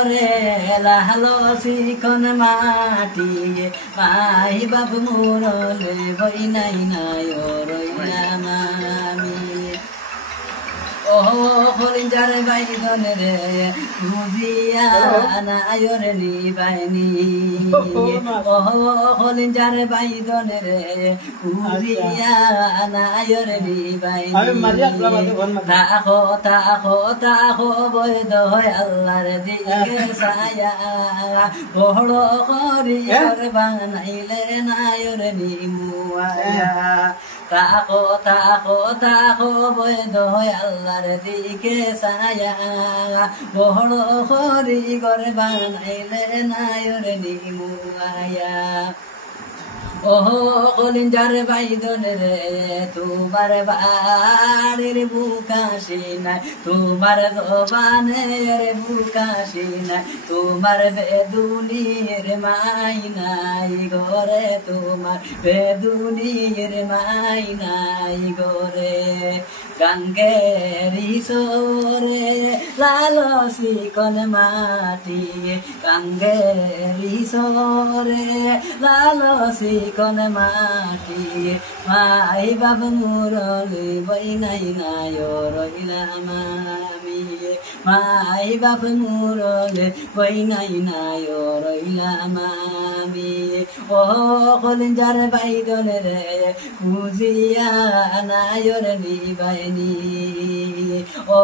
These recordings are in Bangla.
ওরে লালো শিকন মাটি মাই বাবু মুরলে বই নাই নাই রইলাম আমি ও হলিঞ্জার বাইদন রে বুঝিয়া নায়র নিবাইনি ও হলিঞ্জার বাইদন রে বুঝিয়া নায়র নিবাইনি তাকো তাকো তাকো বৈদ হয় আল্লাহর দিকে সায়া বড় করি বানাইলে নায়র নিমুয়া তাকো তাকো তাকো বৈদ হয় আল্লাহর দিকে সায়া বড় করি গরে বানাইলে নায়র নিমুয়া ও কলিঞ্জার বাইদন রে তোমার বাড়ির বুকাশি নাই তোমার জবানের বুকাশি নাই তোমার বেদুনির মাই নাই ঘরে তোমার বেদুনির মাই নাই ঘরে গঙ্গেরি সোরে লালো শিকন মাটি গঙ্গেরি সোরে লালো শিকন মাটি মাই বাবু মুরলি বই নাই নাই রইলাম আমি মাই বাবু মুরলি বই নাই নাই রইলাম আমি ও কলিঞ্জার বাইদন রে বুঝিয়া নায়র নিবাইনি ও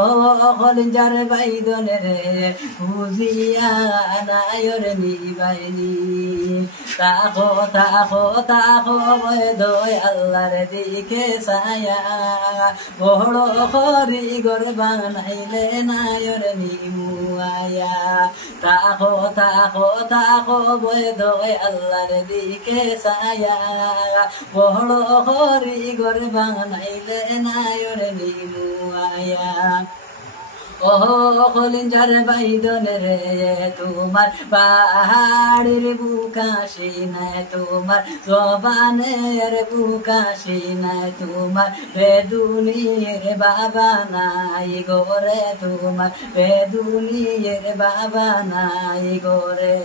কলিঞ্জার বাইদন রে বুঝিয়া নায়র নিবাইনি তাকো তাকো তাকো বৈদ আল্লাহর দিকে সায়া বড় করি গর বানাইলে নায়র নিমুয়া তাকো তাকো তাকো বৈদ আল্লাহর দিকে সায়া বড় করি গর বানাইলে নায়র নিমুয়া ও কলিঞ্জার বাইদন রে তোমার বাড়ির বুকাশি নাই তোমার জবানের বুকাশি নাই তোমার বেদুনির বাবা নাই গোরে তোমার বেদুনির বাবা নাই গোরে